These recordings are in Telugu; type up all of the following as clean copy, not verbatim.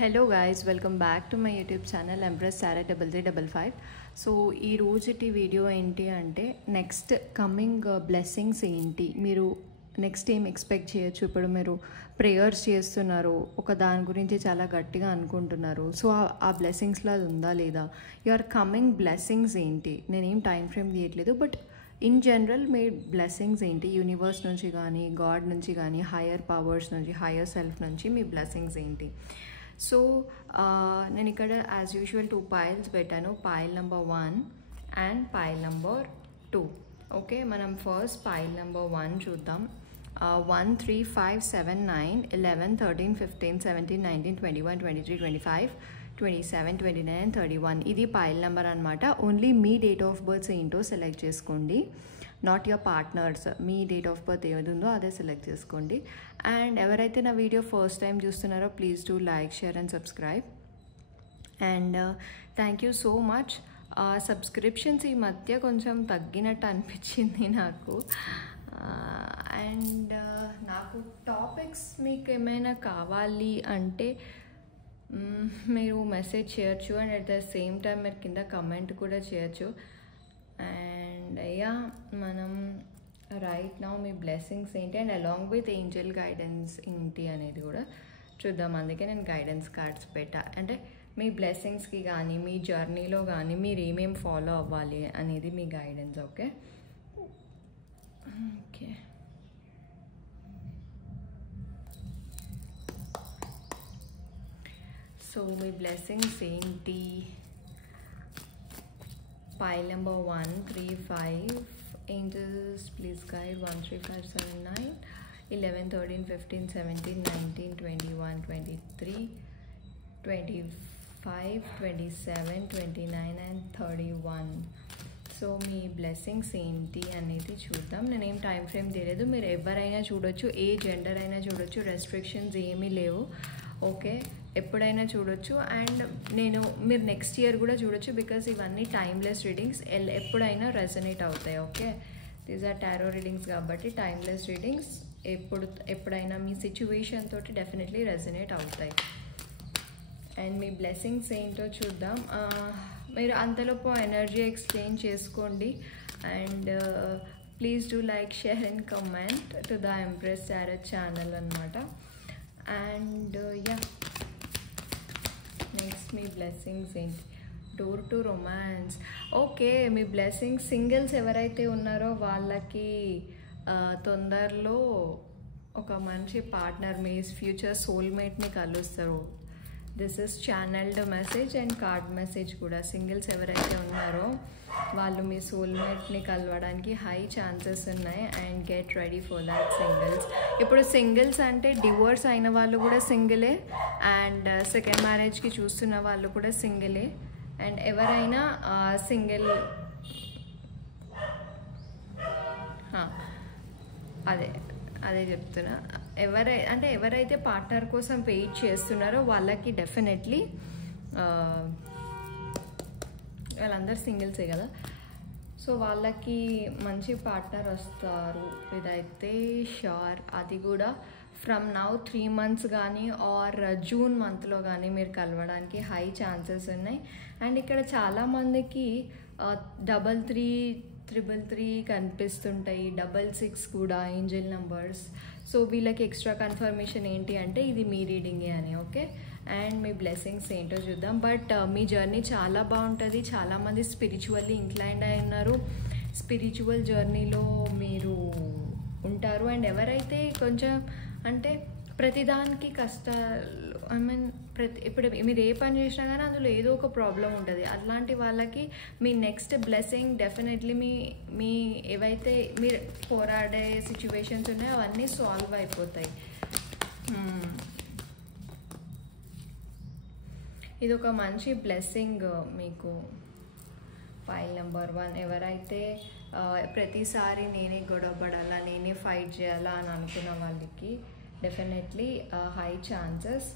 Hello guys, welcome back to my YouTube channel Empress Sara 3355. So ఈ రోజుటి వీడియో ఏంటి అంటే నెక్స్ట్ కమింగ్ బ్లెస్సింగ్స్ ఏంటి, మీరు నెక్స్ట్ ఏం ఎక్స్పెక్ట్ చేయొచ్చు. ఇప్పుడు మీరు ప్రేయర్స్ చేస్తున్నారు, ఒక దాని గురించి చాలా గట్టిగా అనుకుంటున్నారు. సో ఆ బ్లెస్సింగ్స్లో అది ఉందా లేదా, యువర్ కమింగ్ బ్లెస్సింగ్స్ ఏంటి. నేనేం టైం ఫ్రేమ్ తీయట్లేదు, బట్ ఇన్ జనరల్ మీ బ్లెస్సింగ్స్ ఏంటి, యూనివర్స్ నుంచి కానీ గాడ్ నుంచి కానీ హయ్యర్ పవర్స్ నుంచి హయ్యర్ సెల్ఫ్ నుంచి మీ బ్లెస్సింగ్స్ ఏంటి. సో నేను ఇక్కడ యాజ్ యూజువల్ 2 piles పెట్టాను, pile number 1 and pile number 2. Okay, మనం ఫస్ట్ pile number 1 చూద్దాం. 1 3 5 7 9 11 13 15 17 19 21 23 25 27 29 31 ఇది pile నెంబర్ అనమాట. Only me date of birth ఏంటో సెలెక్ట్ చేసుకోండి, not your partners. Me date of birth ఏది ఉందో అదే సెలెక్ట్ చేసుకోండి. అండ్ ఎవరైతే నా వీడియో ఫస్ట్ టైం చూస్తున్నారో please do like, share and subscribe. And thank you so much. Subscriptions ఈ మధ్య కొంచెం తగ్గినట్టు అనిపించింది నాకు. అండ్ నాకు టాపిక్స్ మీకు ఏమైనా కావాలి అంటే మీరు మెసేజ్ చేయొచ్చు, and at the same time మీరు కింద కమెంట్ కూడా చేయొచ్చు. అండ్ అయ్యా మనం రైట్ నౌ మీ బ్లెస్సింగ్స్ ఏంటి and along with Angel guidance ఏంటి అనేది కూడా చూద్దాం. అందుకే నేను గైడెన్స్ కార్డ్స్ పెట్టా, అంటే మీ బ్లెస్సింగ్స్కి కానీ మీ జర్నీలో కానీ మీరు ఏమేమి ఫాలో అవ్వాలి అనేది మీ గైడెన్స్. ఓకే ఓకే సో మీ బ్లెస్సింగ్స్ ఏంటి. Pile number 1 3 5 angels please guide 1 3 5 7 9 11 13 15 17 19 21 23 25 27 29 and 31. So me blessings ఏంటి అనేది చూద్దాం. నేనేం టైం ఫ్రేమ్ తెలియదు, మీరు ఎవరైనా చూడొచ్చు, ఏ జెండర్ అయినా చూడొచ్చు, రెస్ట్రిక్షన్స్ ఏమీ లేవు. ఓకే, ఎప్పుడైనా చూడొచ్చు. అండ్ మీరు నెక్స్ట్ ఇయర్ కూడా చూడొచ్చు, బికాస్ ఇవన్నీ టైమ్లెస్ రీడింగ్స్, ఎప్పుడైనా రెజనేట్ అవుతాయి. Okay, these are tarot readings కాబట్టి టైమ్లెస్ రీడింగ్స్ ఎప్పుడైనా మీ సిచ్యువేషన్ తోటి డెఫినెట్లీ రెజనేట్ అవుతాయి. అండ్ మీ బ్లెస్సింగ్స్ ఏంటో చూద్దాం. మీరు అంతలోపు ఎనర్జీ ఎక్స్చేంజ్ చేసుకోండి. And please do like, share and comment to the empress Sara channel అనమాట. అండ్ యా, నెక్స్ట్ మీ బ్లెస్సింగ్స్ ఏంటి. Door to romance. ఓకే, మీ బ్లెస్సింగ్స్ సింగిల్స్ ఎవరైతే ఉన్నారో వాళ్ళకి తొందరలో ఒక మంచి పార్ట్నర్, మీ ఫ్యూచర్ సోల్మేట్ని కలుస్తారు. This is ఛానల్డ్ message and card message కూడా. సింగిల్స్ ఎవరైతే ఉన్నారో వాళ్ళు మీ సోల్మేట్ని కలవడానికి హై ఛాన్సెస్ ఉన్నాయి. And get ready for that singles. ఇప్పుడు సింగిల్స్ అంటే డివోర్స్ అయిన వాళ్ళు కూడా సింగిలే, అండ్ సెకండ్ మ్యారేజ్కి చూస్తున్న వాళ్ళు కూడా సింగిలే. అండ్ ఎవరైనా సింగిల్ అదే చెప్తున్నా. ఎవరైతే పార్ట్నర్ కోసం వెయిట్ చేస్తున్నారో వాళ్ళకి డెఫినెట్లీ, వాళ్ళందరూ సింగిల్సే కదా, సో వాళ్ళకి మంచి పార్ట్నర్ వస్తారు, ఇదైతే షూర్. అది కూడా ఫ్రమ్ నౌ 3 months కానీ ఆర్ జూన్ మంత్లో కానీ మీరు కలవడానికి హై ఛాన్సెస్ ఉన్నాయి. అండ్ ఇక్కడ చాలామందికి 33 333 కనిపిస్తుంటాయి, 66 కూడా ఏంజల్ నంబర్స్. సో వీళ్ళకి ఎక్స్ట్రా కన్ఫర్మేషన్ ఏంటి అంటే ఇది మీ రీడింగే అని. ఓకే, అండ్ మీ బ్లెస్సింగ్స్ ఏంటో చూద్దాం. బట్ మీ జర్నీ చాలా బాగుంటుంది. చాలామంది స్పిరిచువల్లీ ఇంక్లైన్డ్ అయి ఉన్నారు, స్పిరిచువల్ జర్నీలో మీరు ఉంటారు. అండ్ ఎవరైతే కొంచెం అంటే ప్రతిదానికి కష్టాలు, ఇప్పుడు మీరు ఏ పని చేసినా కానీ అందులో ఏదో ఒక ప్రాబ్లం ఉంటుంది. అలాంటి వాళ్ళకి మీ నెక్స్ట్ బ్లెస్సింగ్ డెఫినెట్లీ మీ ఏవైతే మీరు పోరాడే సిచ్యువేషన్స్ ఉన్నాయో అవన్నీ సాల్వ్ అయిపోతాయి. ఇది ఒక మంచి బ్లెస్సింగ్ మీకు. Pile number 1 ఎవరైతే ప్రతిసారి నేనే గొడవపడాలా, నేనే ఫైట్ చేయాలా అని అనుకున్న వాళ్ళకి డెఫినెట్లీ హై ఛాన్సెస్,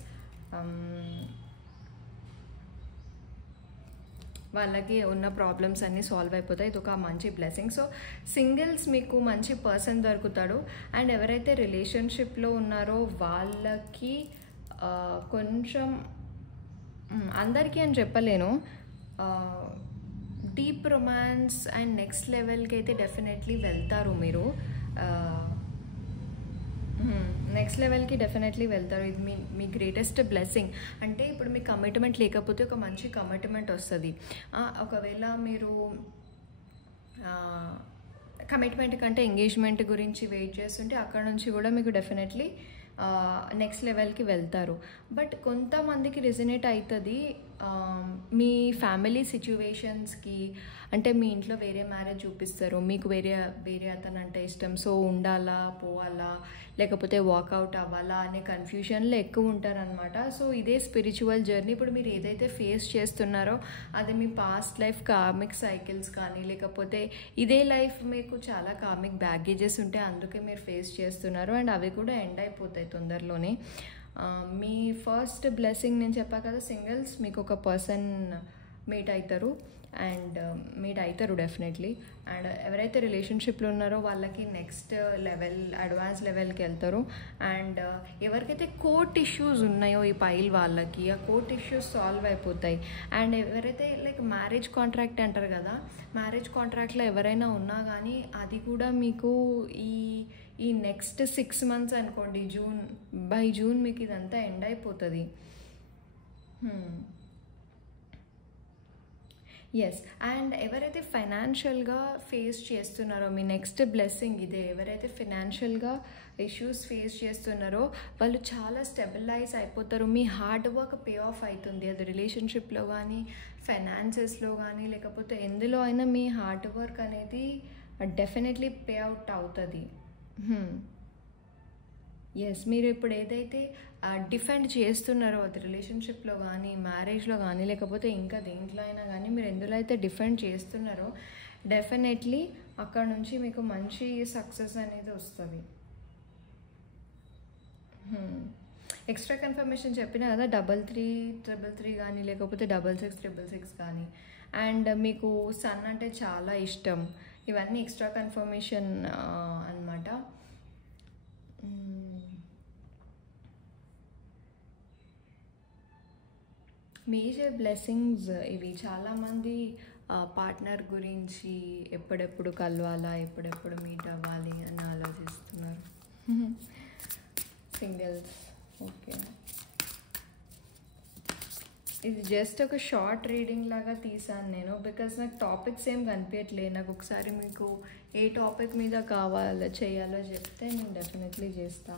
వాళ్ళకి ఉన్న ప్రాబ్లమ్స్ అన్నీ సాల్వ్ అయిపోతాయి. ఇది ఒక మంచి బ్లెస్సింగ్. సో సింగిల్స్ మీకు మంచి పర్సన్ దొరుకుతాడు. అండ్ ఎవరైతే రిలేషన్షిప్లో ఉన్నారో వాళ్ళకి కొంచెం అందరికీ అని చెప్పలేను. డీప్ రొమాన్స్ అండ్ నెక్స్ట్ లెవెల్కి అయితే డెఫినెట్లీ వెళ్తారు మీరు. నెక్స్ట్ లెవెల్కి డెఫినెట్లీ వెళ్తారు. ఇది మీ గ్రేటెస్ట్ బ్లెస్సింగ్. అంటే ఇప్పుడు మీకు కమిట్మెంట్ లేకపోతే ఒక మంచి కమిట్మెంట్ వస్తుంది. ఒకవేళ మీరు కమిట్మెంట్ కంటే ఎంగేజ్మెంట్ గురించి వెయిట్ చేస్తుంటే అక్కడ నుంచి కూడా మీకు డెఫినెట్లీ నెక్స్ట్ లెవెల్కి వెళ్తారు. బట్ కొంతమందికి రిజనేట్ అవుతుంది మీ ఫ్యామిలీ సిచ్యువేషన్స్కి. అంటే మీ ఇంట్లో వేరే మ్యారేజ్ చూపిస్తారు, మీకు వేరే అతను అంటే ఇష్టం, సో ఉండాలా పోవాలా లేకపోతే వాకౌట్ అవ్వాలా అనే కన్ఫ్యూషన్లో ఎక్కువ ఉంటారనమాట. సో ఇదే స్పిరిచువల్ జర్నీ. ఇప్పుడు మీరు ఏదైతే ఫేస్ చేస్తున్నారో అది మీ పాస్ట్ లైఫ్ కార్మిక్ సైకిల్స్ కానీ లేకపోతే ఇదే లైఫ్ మీకు చాలా కార్మిక్ బ్యాగేజెస్ ఉంటే అందుకే మీరు ఫేస్ చేస్తున్నారు. అండ్ అవి కూడా ఎండ్ అయిపోతాయి తొందరలోనే. మీ ఫస్ట్ బ్లెస్సింగ్ నేను చెప్పా కదా, సింగిల్స్ మీకు ఒక పర్సన్ మీట్ అవుతారు డెఫినెట్లీ. అండ్ ఎవరైతే రిలేషన్షిప్లో ఉన్నారో వాళ్ళకి నెక్స్ట్ లెవెల్ అడ్వాన్స్ లెవెల్కి వెళ్తారు. అండ్ ఎవరికైతే కోర్ట్ ఇష్యూస్ ఉన్నాయో ఈ పైల్ వాళ్ళకి ఆ కోర్ట్ ఇష్యూస్ సాల్వ్ అయిపోతాయి. అండ్ ఎవరైతే లైక్ మ్యారేజ్ కాంట్రాక్ట్ అంటారు కదా, మ్యారేజ్ కాంట్రాక్ట్లో ఎవరైనా ఉన్నా కానీ అది కూడా మీకు ఈ నెక్స్ట్ 6 months అనుకోండి, బై జూన్ మీకు ఇదంతా ఎండ్ అయిపోతుంది. ఎస్. అండ్ ఎవరైతే ఫైనాన్షియల్గా ఫేస్ చేస్తున్నారో మీ నెక్స్ట్ బ్లెస్సింగ్ ఇదే. ఎవరైతే ఫైనాన్షియల్గా ఇష్యూస్ ఫేస్ చేస్తున్నారో వాళ్ళు చాలా స్టెబిలైజ్ అయిపోతారు. మీ హార్డ్ వర్క్ పే ఆఫ్ అవుతుంది. అది రిలేషన్షిప్లో కానీ ఫైనాన్సెస్లో కానీ లేకపోతే ఎందులో అయినా మీ హార్డ్ వర్క్ అనేది డెఫినెట్లీ పే అవుట్ అవుతుంది. ఎస్. మీరు ఇప్పుడు ఏదైతే డిఫెండ్ చేస్తున్నారో అది రిలేషన్షిప్లో కానీ మ్యారేజ్లో కానీ లేకపోతే ఇంకా దేంట్లో అయినా కానీ మీరు ఎందులో అయితే డిఫెండ్ చేస్తున్నారో డెఫినెట్లీ అక్కడ నుంచి మీకు మంచి సక్సెస్ అనేది వస్తుంది. ఎక్స్ట్రా కన్ఫర్మేషన్ చెప్పిన కదా, 3333 కానీ లేకపోతే 6666 కానీ. అండ్ మీకు సన్ అంటే చాలా ఇష్టం. ఇవన్నీ ఎక్స్ట్రా కన్ఫర్మేషన్ అన్నమాట. మేజర్ బ్లెస్సింగ్స్ ఇవి. చాలామంది పార్ట్నర్ గురించి ఎప్పుడెప్పుడు కలవాలా ఎప్పుడెప్పుడు మీట్ అవ్వాలి అని ఆలోచిస్తున్నారు. సింగిల్స్. ఓకే, ఇది జస్ట్ ఒక షార్ట్ రీడింగ్ లాగా తీసాను నేను, బికాజ్ నాకు టాపిక్స్ ఏం కనిపించట్లేదు. నాకు ఒకసారి మీకు ఏ టాపిక్ మీద చేయాలో చెప్తే నేను డెఫినెట్లీ చేస్తా.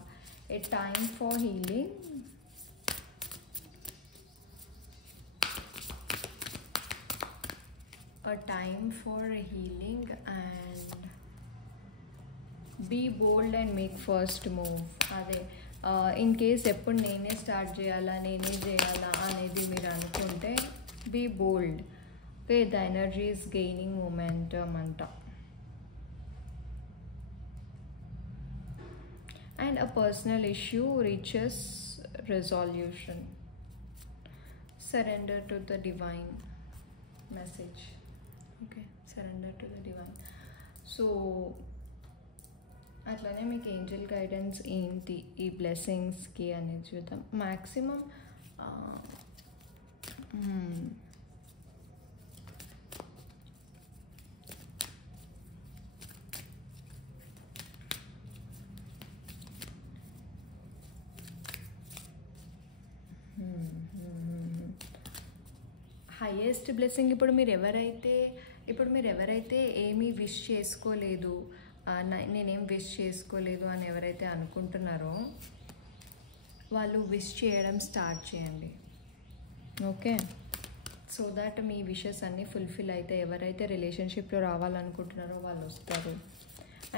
A time for healing, a time for healing, and be bold and make first move. అదే ఇన్ కేస్ ఎప్పుడు నేనే స్టార్ట్ చేయాలా అనేది మీరు అనుకుంటే be bold. Okay, the energy is gaining momentum అంట. And a personal issue reaches resolution. Surrender to the divine message. Okay, surrender to the divine. So అట్లనే మీకు ఏంజల్ గైడెన్స్ ఏంటి ఈ బ్లెస్సింగ్స్కి అనేది చూద్దాం. మ్యాక్సిమం హైయెస్ట్ బ్లెస్సింగ్ ఇప్పుడు మీరు ఎవరైతే ఏమీ విష్ చేసుకోలేదు, నేనేం విష్ చేసుకోలేదు అని ఎవరైతే అనుకుంటున్నారో వాళ్ళు విష్ చేయడం స్టార్ట్ చేయండి. Okay, so that me wishes అన్నీ ఫుల్ఫిల్ అయితే ఎవరైతే రిలేషన్షిప్లో రావాలనుకుంటున్నారో వాళ్ళు వస్తారు.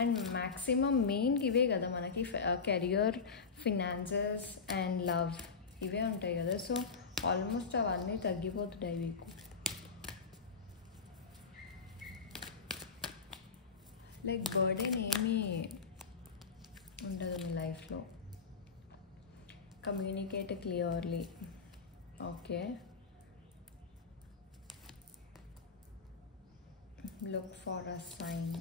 అండ్ మ్యాక్సిమం మెయిన్ ఇవే కదా మనకి, కెరియర్, ఫినాన్సెస్ అండ్ లవ్ ఇవే ఉంటాయి కదా. సో ఆల్మోస్ట్ అవన్నీ తగ్గిపోతున్నాయి మీకు. లైక్ బర్డెన్ ఏమీ ఉండదు మీ లైఫ్లో. Communicate clearly. Okay, look for a sign.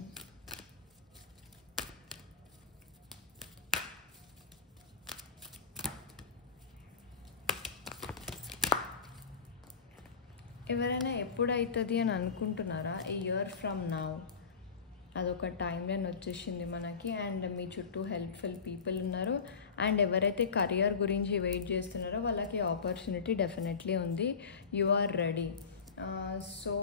ఎవరైనా ఎప్పుడవుతుంది అని అనుకుంటున్నారా? ఏ ఇయర్ ఫ్రమ్ నౌ అదొక టైం లైన్ వచ్చేసింది మనకి. అండ్ మీ చుట్టూ హెల్ప్ఫుల్ పీపుల్ ఉన్నారు. అండ్ ఎవరైతే కెరియర్ గురించి వెయిట్ చేస్తున్నారో వాళ్ళకి ఆపర్చునిటీ డెఫినెట్లీ ఉంది. You are ready. So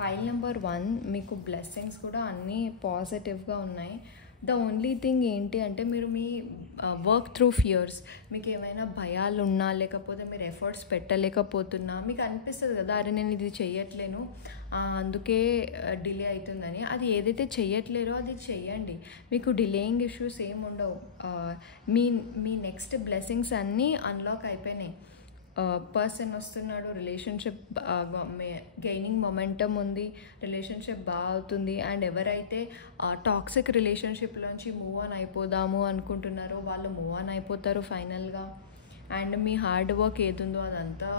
pile number 1 మీకు బ్లెస్సింగ్స్ కూడా అన్నీ పాజిటివ్గా ఉన్నాయి. ద ఓన్లీ థింగ్ ఏంటి అంటే మీరు మీ వర్క్ త్రూ ఫియర్స్, మీకు ఏమైనా భయాలు ఉన్నా లేకపోతే మీరు ఎఫర్ట్స్ పెట్టలేకపోతున్నా, మీకు అనిపిస్తుంది కదా అరే నేను ఇది చెయ్యట్లేను అందుకే డిలే అవుతుందని. అది ఏదైతే చెయ్యట్లేరో అది చెయ్యండి. మీకు డిలేయింగ్ ఇష్యూస్ ఏమి ఉండవు. మీ నెక్స్ట్ బ్లెస్సింగ్స్ అన్నీ అన్లాక్ అయిపోయినాయి. పర్సన్ వస్తున్నాడు, రిలేషన్షిప్ గెయినింగ్ మొమెంటమ్ ఉంది, రిలేషన్షిప్ బాగా అవుతుంది. అండ్ ఎవరైతే టాక్సిక్ రిలేషన్షిప్లోంచి మూవ్ ఆన్ అయిపోదాము అనుకుంటున్నారో వాళ్ళు మూవ్ ఆన్ అయిపోతారు ఫైనల్గా. అండ్ మీ హార్డ్ వర్క్ ఏదుందో అదంతా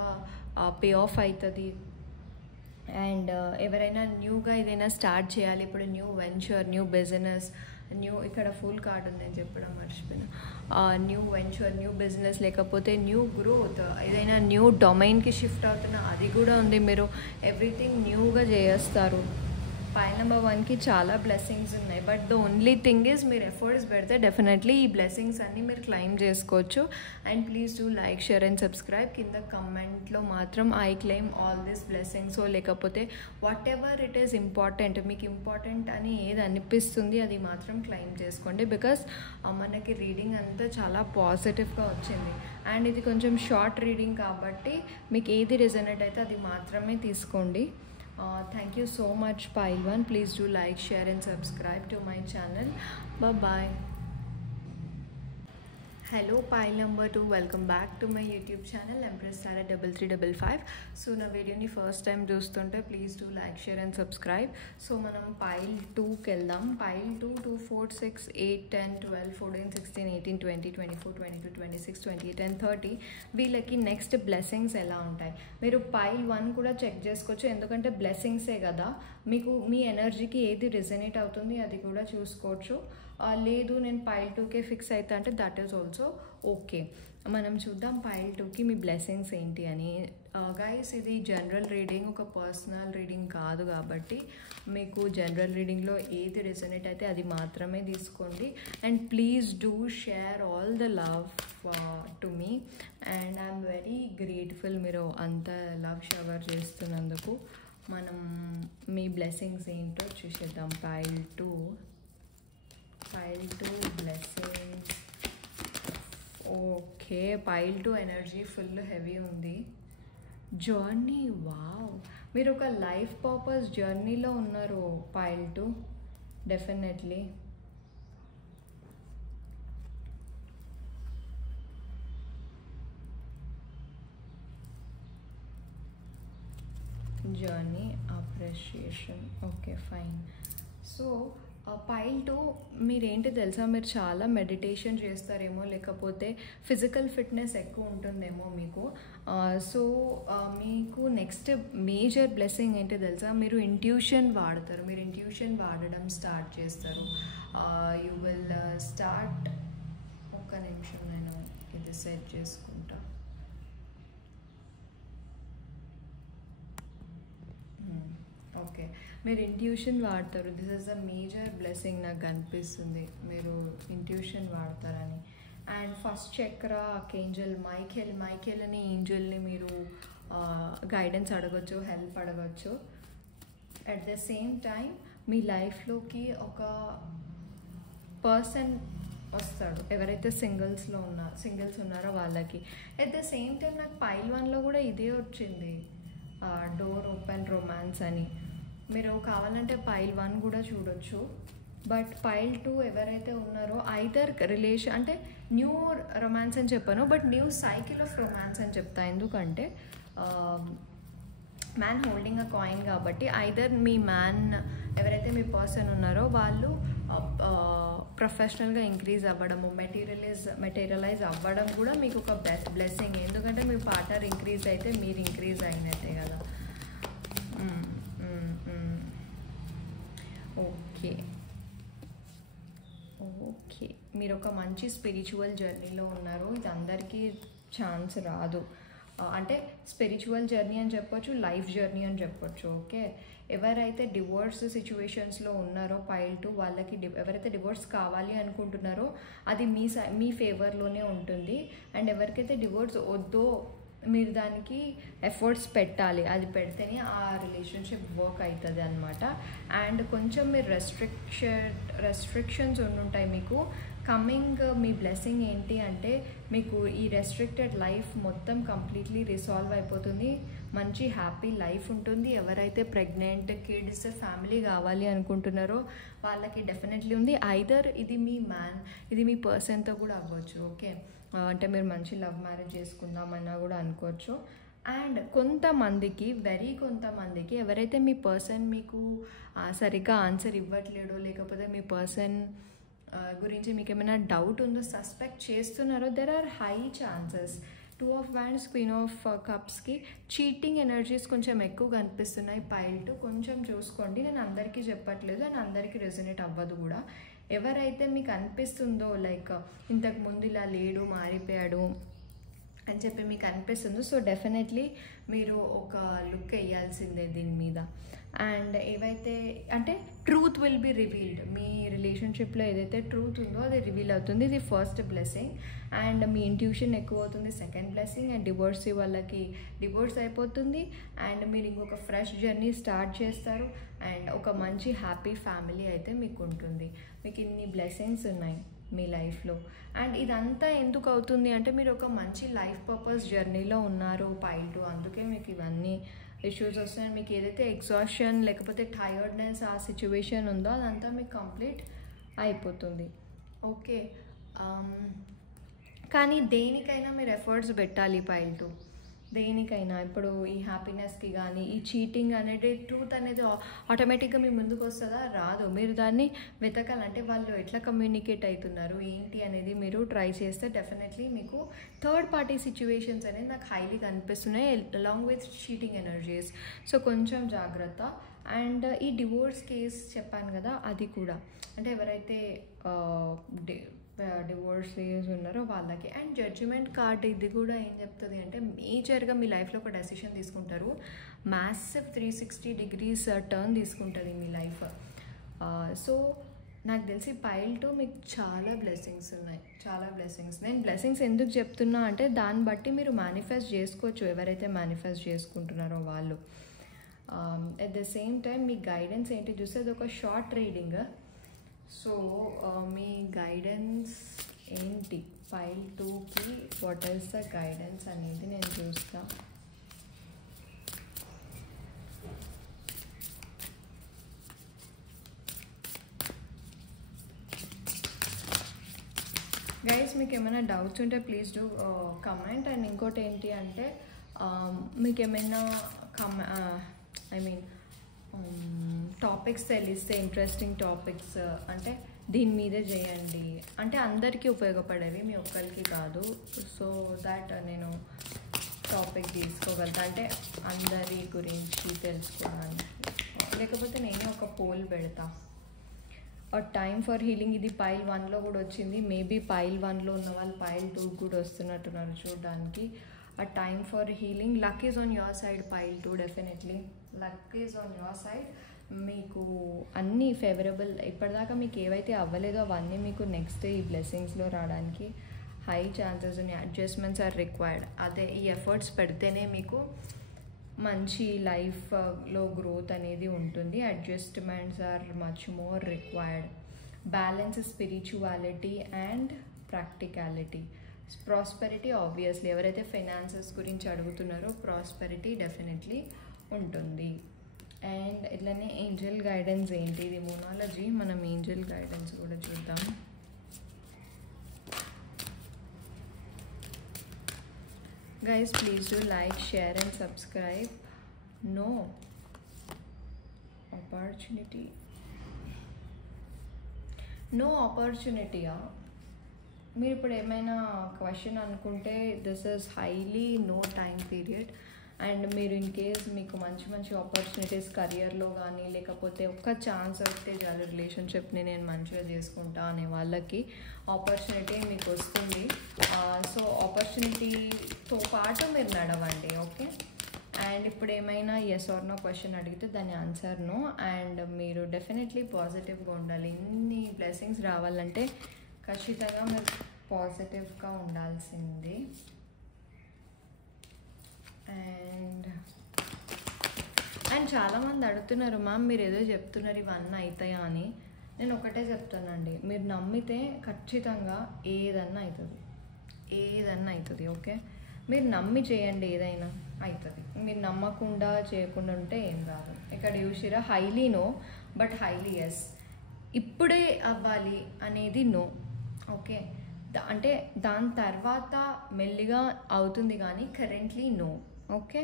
పే ఆఫ్ అవుతుంది. అండ్ ఎవరైనా న్యూగా ఏదైనా స్టార్ట్ చేయాలి, ఇప్పుడు న్యూ వెంచర్, న్యూ బిజినెస్, ఇక్కడ ఫుల్ కార్డ్ ఉందని చెప్పడం మర్చిపోయినా, న్యూ వెంచర్, న్యూ బిజినెస్, లేకపోతే న్యూ గ్రోత్, ఏదైనా న్యూ డొమైన్కి షిఫ్ట్ అవుతున్నా అది కూడా ఉంది. మీరు ఎవ్రీథింగ్ న్యూగా చేస్తారు. పైల్ నెంబర్ 1కి చాలా బ్లెస్సింగ్స్ ఉన్నాయి. But the only thing is మీరు ఎఫర్ట్స్ పెడితే డెఫినెట్లీ ఈ బ్లెస్సింగ్స్ అన్నీ మీరు క్లెయిమ్ చేసుకోవచ్చు. And please do like, share and subscribe. కింద కమెంట్లో మాత్రం I claim all this blessings, లేకపోతే whatever it is important, మీకు ఇంపార్టెంట్ అని ఏది అనిపిస్తుంది అది మాత్రం క్లెయిమ్ చేసుకోండి. బికాస్ మనకి రీడింగ్ అంతా చాలా పాజిటివ్గా వచ్చింది. అండ్ ఇది కొంచెం షార్ట్ రీడింగ్ కాబట్టి మీకు ఏది రిజనేట్ అయితే అది మాత్రమే తీసుకోండి. Thank you so much, Pile 1. Please do like, share and subscribe to my channel. Bye bye. Hello Pile number 2, welcome back to my YouTube channel Empress Sarah 3355. So na video ni first time చూస్తుంటే please do like, share and subscribe. So మనం Pile 2కి వెళ్దాం. Pile 2, 2, 4, 6, 8, 10, 12, 14, 16, 18, 20, 24, 22, 26, 28 and 30 వీళ్ళకి నెక్స్ట్ బ్లెస్సింగ్స్ ఎలా ఉంటాయి మీరు Pile 1 కూడా చెక్ చేసుకోవచ్చు. ఎందుకంటే బ్లెస్సింగ్సే కదా, మీకు మీ ఎనర్జీకి ఏది రిజనేట్ అవుతుంది అది కూడా చూసుకోవచ్చు. లేదు నేను Pile 2కే ఫిక్స్ అవుతా అంటే దట్ ఈజ్ ఆల్సో ఓకే. మనం చూద్దాం Pile 2కి మీ బ్లెస్సింగ్స్ ఏంటి అని. గైస్ ఇది జనరల్ రీడింగ్, ఒక పర్సనల్ రీడింగ్ కాదు కాబట్టి మీకు జనరల్ రీడింగ్లో ఏది రెజనేట్ అయితే అది మాత్రమే తీసుకోండి. And please do share all the love to me. And I'm very grateful మీరు అంత లవ్ షవర్ చేస్తున్నందుకు. మనం మీ బ్లెస్సింగ్స్ ఏంటో చూసేద్దాం. Pile 2 blessings. Okay, Pile 2 energy full heavy ఉంది. జర్నీ, వావ్, మీరు ఒక లైఫ్ పర్పస్ జర్నీలో ఉన్నారు Pile 2 definitely. Journey, appreciation, okay fine. So Pile 2 మీరేంటి తెలుసా, మీరు చాలా మెడిటేషన్ చేస్తారేమో, లేకపోతే ఫిజికల్ ఫిట్నెస్ ఎక్కువ ఉంటుందేమో మీకు. సో మీకు నెక్స్ట్ మేజర్ బ్లెస్సింగ్ ఏంటి తెలుసా, మీరు ఇంట్యూషన్ వాడతారు. మీరు ఇంట్యూషన్ వాడడం స్టార్ట్ చేస్తారు. You will start. ఒక్క నిమిషం నేను ఇది సెట్ చేసుకుంటా. ఓకే, మీరు ఇంట్యూషన్ వాడతారు. This is the major blessing నాకు అనిపిస్తుంది, మీరు ఇంట్యూషన్ వాడతారని. అండ్ ఫస్ట్ చక్ర ఆర్కేంజెల్ మైఖేల్ అని ఏంజల్ని మీరు గైడెన్స్ అడగచ్చు, హెల్ప్ అడగచ్చు. అట్ ద సేమ్ టైం మీ లైఫ్లోకి ఒక పర్సన్ వస్తాడు, ఎవరైతే సింగిల్స్ ఉన్నారో వాళ్ళకి. అట్ ద సేమ్ టైం నాకు Pile 1లో కూడా ఇదే వచ్చింది, డోర్ ఓపెన్ రొమాన్స్ అని. మీరు కావాలంటే Pile 1 కూడా చూడొచ్చు. బట్ Pile 2 ఎవరైతే ఉన్నారో ఐదర్ రిలేషన్ అంటే న్యూ రొమాన్స్ అని చెప్పాను, but new cycle of romance అని చెప్తా. ఎందుకంటే మ్యాన్ హోల్డింగ్ అ కాయిన్ కాబట్టి ఐదర్ మీ ఎవరైతే మీ పర్సన్ ఉన్నారో వాళ్ళు ప్రొఫెషనల్గా ఇంక్రీజ్ అవ్వడము, మెటీరియలైజ్ అవ్వడం కూడా మీకు ఒక బ్లెస్సింగ్. ఎందుకంటే మీ పార్ట్నర్ ఇంక్రీజ్ అయితే మీరు ఇంక్రీజ్ అయినట్టే కదా. ఓకే, మీరు ఒక మంచి స్పిరిచువల్ జర్నీలో ఉన్నారు. ఇది అందరికీ ఛాన్స్ రాదు. అంటే స్పిరిచువల్ జర్నీ అని చెప్పొచ్చు, లైఫ్ జర్నీ అని చెప్పొచ్చు. ఓకే, ఎవరైతే డివోర్స్ సిచ్యువేషన్స్లో ఉన్నారో పైల్ 2 వాళ్ళకి ఎవరైతే డివోర్స్ కావాలి అనుకుంటున్నారో అది మీ ఫేవర్లోనే ఉంటుంది. అండ్ ఎవరికైతే డివోర్స్ వద్దో మీరు దానికి ఎఫర్ట్స్ పెట్టాలి, అది పెడితేనే ఆ రిలేషన్షిప్ వర్క్ అవుతుంది అనమాట. అండ్ కొంచెం మీరు రెస్ట్రిక్షన్స్ ఉండుంటాయి మీకు. కమింగ్ మీ బ్లెస్సింగ్ ఏంటి అంటే మీకు ఈ రెస్ట్రిక్టెడ్ లైఫ్ మొత్తం కంప్లీట్లీ రిసాల్వ్ అయిపోతుంది, మంచి హ్యాపీ లైఫ్ ఉంటుంది. ఎవరైతే ప్రెగ్నెంట్, కిడ్స్, ఫ్యామిలీ కావాలి అనుకుంటున్నారో వాళ్ళకి డెఫినెట్లీ ఉంది. ఐదర్ ఇది మీ పర్సన్తో కూడా అవ్వచ్చు. ఓకే, అంటే మీరు మంచి లవ్ మ్యారేజ్ చేసుకుందామన్నా కూడా అనుకోవచ్చు. అండ్ కొంతమందికి ఎవరైతే మీ పర్సన్ మీకు సరిగ్గా ఆన్సర్ ఇవ్వట్లేడో, లేకపోతే మీ పర్సన్ గురించి మీకు ఏమైనా డౌట్ ఉందో, సస్పెక్ట్ చేస్తున్నారో, there are high chances. 2 of Wands, Queen of Cupsకి చీటింగ్ ఎనర్జీస్ కొంచెం ఎక్కువ కనిపిస్తున్నాయి పైల్ 2. కొంచెం చూసుకోండి, నేను అందరికీ చెప్పట్లేదు అండ్ అందరికీ రెజొనేట్ అవ్వదు కూడా. ఎవరైతే మీకు అనిపిస్తుందో లైక్ ఇంతకుముందు ఇలా లేడు, మారిపోయాడు అని చెప్పి మీకు అనిపిస్తుందో, సో డెఫినెట్లీ మీరు ఒక లుక్ వేయాల్సిందే దీని మీద. అండ్ ఏవైతే అంటే ట్రూత్ విల్ బి రివీల్డ్, మీ రిలేషన్షిప్లో ఏదైతే ట్రూత్ ఉందో అది రివీల్ అవుతుంది. ఇది first blessing. And me intuition ఎక్కువ అవుతుంది, సెకండ్ బ్లెస్సింగ్. అండ్ డివోర్సీ వాళ్ళకి డివోర్స్ అయిపోతుంది అండ్ మీరు ఇంకొక ఫ్రెష్ జర్నీ స్టార్ట్ చేస్తారు. అండ్ ఒక మంచి హ్యాపీ ఫ్యామిలీ అయితే మీకు ఉంటుంది. మీకు ఇన్ని బ్లెస్సింగ్స్ ఉన్నాయి మీ లైఫ్లో. అండ్ ఇదంతా ఎందుకు అవుతుంది అంటే మీరు ఒక మంచి లైఫ్ పర్పస్ జర్నీలో ఉన్నారు పైల్ 2, అందుకే మీకు ఇవన్నీ ఇష్యూస్ వస్తాయి. మీకు ఏదైతే ఎగ్జాషన్ లేకపోతే టైర్డ్నెస్ ఆ సిచ్యువేషన్ ఉందో అదంతా మీకు కంప్లీట్ అయిపోతుంది. ఓకే, కానీ దేనికైనా మీరు ఎఫర్ట్స్ పెట్టాలి పైల్ 2, దేనికైనా. ఇప్పుడు ఈ హ్యాపీనెస్కి కానీ ఈ చీటింగ్ అనేది, ట్రూత్ అనేది ఆటోమేటిక్గా మీ ముందుకు వస్తుందా? రాదు. మీరు దాన్ని వెతకాలంటే వాళ్ళు ఎట్లా కమ్యూనికేట్ అవుతున్నారు ఏంటి అనేది మీరు ట్రై చేస్తే డెఫినెట్లీ మీకు థర్డ్ పార్టీ సిచ్యువేషన్స్ అనేది నాకు హైలీ కనిపిస్తున్నాయి along with cheating energies. So కొంచెం జాగ్రత్త. అండ్ ఈ డివోర్స్ కేస్ చెప్పాను కదా, అది కూడా అంటే ఎవరైతే డివోర్స్ ఉన్నారో వాళ్ళకి. అండ్ జడ్జిమెంట్ కార్డ్ ఇది కూడా ఏం చెప్తుంది అంటే మేజర్గా మీ లైఫ్లో ఒక డెసిషన్ తీసుకుంటారు, మ్యాసివ్ 360 degrees టర్న్ తీసుకుంటుంది మీ లైఫ్. సో నాకు తెలిసి పైల్ 2 మీకు చాలా బ్లెస్సింగ్స్ ఉన్నాయి, చాలా బ్లెస్సింగ్స్. నేను బ్లెస్సింగ్స్ ఎందుకు చెప్తున్నా అంటే దాన్ని బట్టి మీరు మేనిఫెస్ట్ చేసుకోవచ్చు, ఎవరైతే మేనిఫెస్ట్ చేసుకుంటున్నారో వాళ్ళు. At the same time me guidance ఏంటి చూస్తే అది ఒక షార్ట్ రీడింగ్. సో మీ గైడెన్స్ ఏంటి పైల్ 2కి, వాట్ ఈస్ ద గైడెన్స్ అనేది నేను చూస్తా. గైస్ మీకు ఏమైనా డౌట్స్ ఉంటే ప్లీజ్ డూ కమెంట్. అండ్ ఇంకోటి ఏంటి అంటే మీకు ఏమైనా టాపిక్స్ తెలిస్తే, ఇంట్రెస్టింగ్ టాపిక్స్ అంటే దీని మీదే చేయండి, అంటే అందరికీ ఉపయోగపడేవి, మీ ఒక్కరికి కాదు. సో దాట్ నేను టాపిక్ తీసుకోగలుగుతా, అంటే అందరి గురించి తెలుసుకోవడానికి. లేకపోతే నేను ఒక పోల్ పెడతా, టైమ్ ఫర్ హీలింగ్. ఇది పైల్ 1లో కూడా వచ్చింది, మేబీ పైల్ 1లో ఉన్న వాళ్ళు పైల్ 2 కూడా వస్తున్నట్టున్నారు చూడడానికి. a time for healing. Luck is on your side pile 2, definitely luck is on your side. మీకు అన్నీ ఫేవరబుల్, ఇప్పటిదాకా మీకు ఏవైతే అవ్వలేదో అవన్నీ మీకు నెక్స్ట్ ఈ బ్లెస్సింగ్స్లో రావడానికి హై ఛాన్సెస్ ఉన్నాయి. Adjustments are required. అదే ఈ ఎఫర్ట్స్ పెడితేనే మీకు మంచి లైఫ్లో గ్రోత్ అనేది ఉంటుంది. Adjustments are much more required. Balance spirituality and practicality. Prosperity obviously, ఎవరైతే ఫైనాన్సెస్ గురించి అడుగుతున్నారో ప్రాస్పెరిటీ డెఫినెట్లీ ఉంటుంది. అండ్ ఇట్లనే ఏంజల్ గైడెన్స్ ఏంటి, ఇది మోనాలజీ, మనం ఏంజల్ గైడెన్స్ కూడా చూద్దాం. Guys please do like, share and subscribe. No ఆపర్చునిటీయా? మీరు ఇప్పుడు ఏమైనా క్వశ్చన్ అనుకుంటే this is highly no time period. And మీరు ఇన్ కేస్ మీకు మంచి మంచి ఆపర్చునిటీస్ కెరియర్లో కానీ, లేకపోతే ఒక్క ఛాన్స్ వస్తే చాలు రిలేషన్షిప్ని నేను మంచిగా చేసుకుంటా అనే వాళ్ళకి ఆపర్చునిటీ మీకు వస్తుంది. సో ఆపర్చునిటీతో సో పాటు మీరు నడవండి. ఓకే, అండ్ ఇప్పుడు ఏమైనా ఎస్ ఆర్ నో క్వశ్చన్ అడిగితే దాని ఆన్సర్ నో. అండ్ మీరు డెఫినెట్లీ పాజిటివ్గా ఉండాలి. ఇన్ని బ్లెస్సింగ్స్ రావాలంటే ఖచ్చితంగా మీరు పాజిటివ్గా ఉండాల్సింది. అండ్ చాలామంది అడుగుతున్నారు, మ్యామ్ మీరు ఏదో చెప్తున్నారు ఇవన్నీ అవుతాయా అని. నేను ఒకటే చెప్తానండి, మీరు నమ్మితే ఖచ్చితంగా ఏదన్నా అవుతుంది, ఏదన్నా అవుతుంది. ఓకే, మీరు నమ్మి చేయండి, ఏదైనా అవుతుంది. మీరు నమ్మకుండా చేయకుండా ఉంటే ఏం రాదు. ఇక్కడ చూసిరా, highly no but highly yes. ఇప్పుడే అవ్వాలి అనేది నో. ఓకే, అంటే దాని తర్వాత మెల్లిగా అవుతుంది కానీ కరెంట్లీ నో. ఓకే,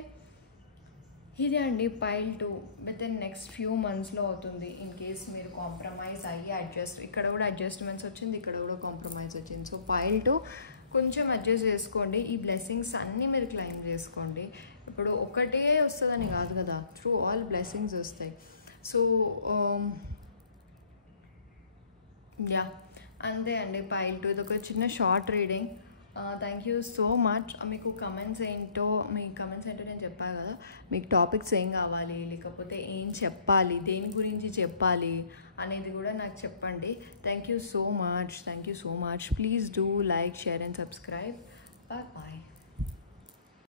ఇదే అండి pile 2. With in next few మంత్స్లో అవుతుంది. ఇన్ కేస్ మీరు కాంప్రమైజ్ అయ్యి ఇక్కడ కూడా అడ్జస్ట్మెంట్స్ వచ్చింది, ఇక్కడ కూడా కాంప్రమైజ్ వచ్చింది. సో పైల్ 2 కొంచెం అడ్జస్ట్ చేసుకోండి. ఈ బ్లెస్సింగ్స్ అన్నీ మీరు క్లెయిమ్ చేసుకోండి. ఇప్పుడు ఒకటే వస్తుందని కాదు కదా, త్రూ ఆల్ బ్లెస్సింగ్స్ వస్తాయి. సో యా, అంతే అండి పైల్ 2. ఇది ఒక చిన్న short reading. Thank you so much. మీకు కమెంట్స్ ఏంటో నేను చెప్పాను కదా, మీకు టాపిక్స్ ఏం కావాలి, లేకపోతే ఏం చెప్పాలి, దేని గురించి చెప్పాలి అనేది కూడా నాకు చెప్పండి. Thank you so much. Please do like, share and subscribe. Bye.